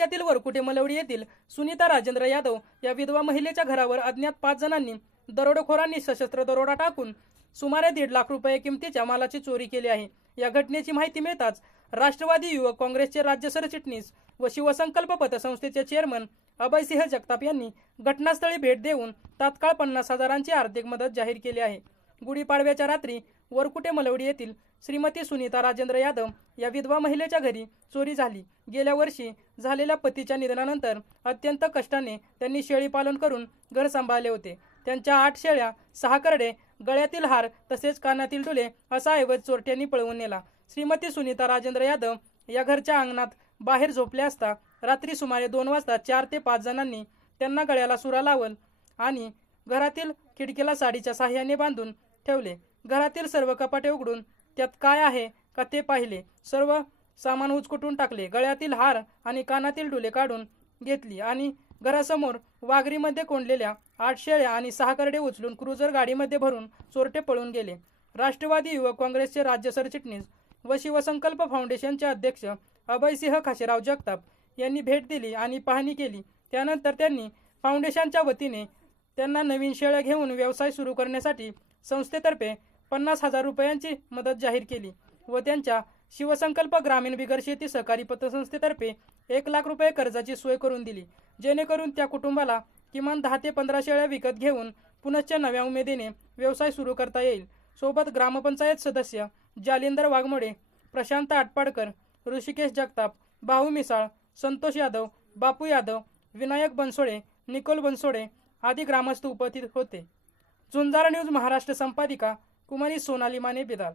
तालुक्यातील वरकुटे मलवडी येथील सुनीता राजेंद्र यादव या विधवा महिलेच्या घरावर अज्ञात 5 जणांनी दरोडेखोरांनी सशस्त्र दरोडा टाकून सुमारे 1.5 लाख रुपये किमतीच्या मालाची चोरी केली आहे। या घटनेची माहिती मिळताच राष्ट्रवादी युवक काँग्रेसचे राज्य सरचिटणीस व शिवसंकल्प पतसंस्थेचे चेअरमन अभयसिंह जगताप यांनी घटनास्थळी भेट देऊन तात्काळ 50,000ची आर्थिक मदत जाहीर केली आहे। गुढीपाडव्याच्या रात्री वरकुटे मलवडी येथील श्रीमती सुनीता राजेंद्र यादव या विधवा महिलेच्या घरी चोरी झाली। गेल्या वर्षी झालेल्या पतीच्या निधनानंतर अत्यंत कष्टाने त्यांनी शेळी पालन करून घर सांभाळले होते। त्यांच्या 8 शेळ्या, 6 करडे, गळ्यातील हार तसेच कानातील डुले असा ऐवज चोरट्यांनी पळवून नेला। श्रीमती सुनीता राजेंद्र यादव या घरच्या अंगणात बाहेर झोपल्या असता रात्री सुमारे 2 वाजता 4 ते 5 जणांनी त्यांना गळ्याला सुरा लावून आणि घरातील खिडकीला साडीच्या साह्याने बांधून ठेवले। घरातील सर्व कपाटे उघडून त्यात काय आहे का ते पाहिले। सर्व सामान उचकटून टाकले। गळ्यातील हार आणि कानातील डुले काढून घेतली आणि घरासमोर वाघरीमध्ये कोंडलेल्या 8 शेळ्या आणि 6 करडे उचलून क्रुझर गाडीमध्ये भरून चोरटे पळून गेले। राष्ट्रवादी युवक काँग्रेसचे राज्य सरचिटणीस व शिवसंकल्प फाउंडेशनचे अध्यक्ष अभयसिंह खाशेराव जगताप यांनी भेट दिली आणि पाहणी केली। त्यानंतर त्यांनी फाउंडेशनच्या वतीने त्यांना नवीन शेळ्या घेऊन व्यवसाय सुरू करण्यासाठी संस्थेतर्फे 50,000 रुपयांची मदत जाहीर केली व त्यांच्या शिवसंकल्प ग्रामीण बिगर शेती सहकारी पतसंस्थेतर्फे 1 लाख रुपये कर्जाची सोय करून दिली, जेणेकरून त्या कुटुंबाला किमान 10 ते 15 शेळ्या विकत घेऊन पुनश्च नव्या उमेदीने व्यवसाय सुरू करता येईल। सोबत ग्रामपंचायत सदस्य जालिंदर वाघमोडे, प्रशांत आटपाडकर, ऋषिकेश जगताप, भाऊ मिसाळ, संतोष यादव, बापू यादव, विनायक बनसोडे, निकोल बनसोडे आदी ग्रामस्थ उपस्थित होते। झुंजार न्यूज महाराष्ट्र संपादिका कुमारी सोनाली माने बेदाल।